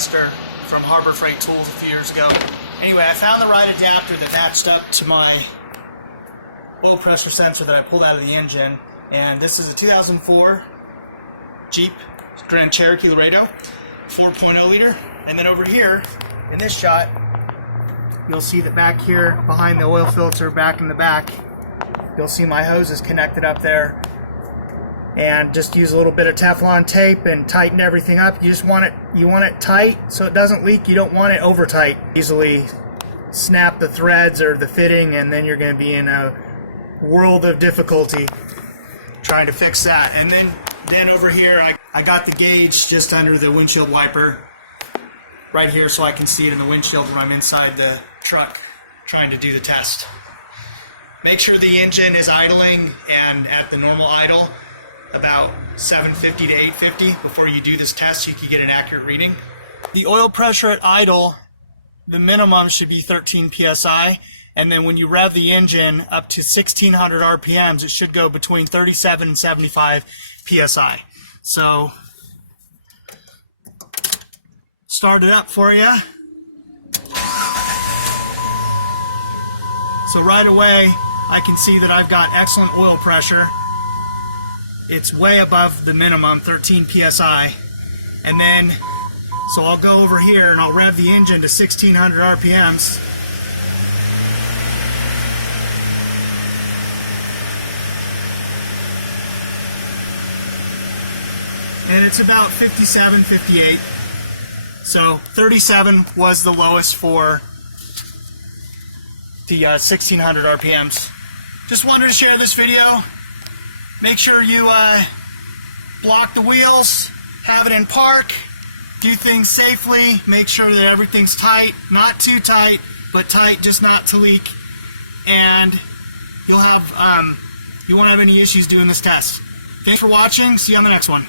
tester from Harbor Freight Tools a few years ago. Anyway, I found the right adapter that matched up to my oil pressure sensor that I pulled out of the engine, and this is a 2004 Jeep Grand Cherokee Laredo 4.0 liter. And then over here in this shot, you'll see that back here behind the oil filter, back in the back, you'll see my hose is connected up there. And just use a little bit of Teflon tape and tighten everything up. You want it tight so it doesn't leak. You don't want it over tight. Easily snap the threads or the fitting, and then you're going to be in a world of difficulty trying to fix that. And then over here, I got the gauge just under the windshield wiper right here, so I can see it in the windshield when I'm inside the truck trying to do the test. Make sure the engine is idling and at the normal idle, about 750 to 850 before you do this test so you can get an accurate reading. The oil pressure at idle, the minimum should be 13 psi, and then when you rev the engine up to 1600 RPMs, it should go between 37 and 75 psi. So start it up for you. So right away I can see that I've got excellent oil pressure. It's way above the minimum, 13 psi. And then, so I'll go over here and I'll rev the engine to 1600 RPMs. And it's about 57, 58. So 37 was the lowest for the 1600 RPMs. Just wanted to share this video. Make sure you block the wheels, have it in park, do things safely, make sure that everything's tight, not too tight, but tight just not to leak, and you won't have any issues doing this test. Thanks for watching, see you on the next one.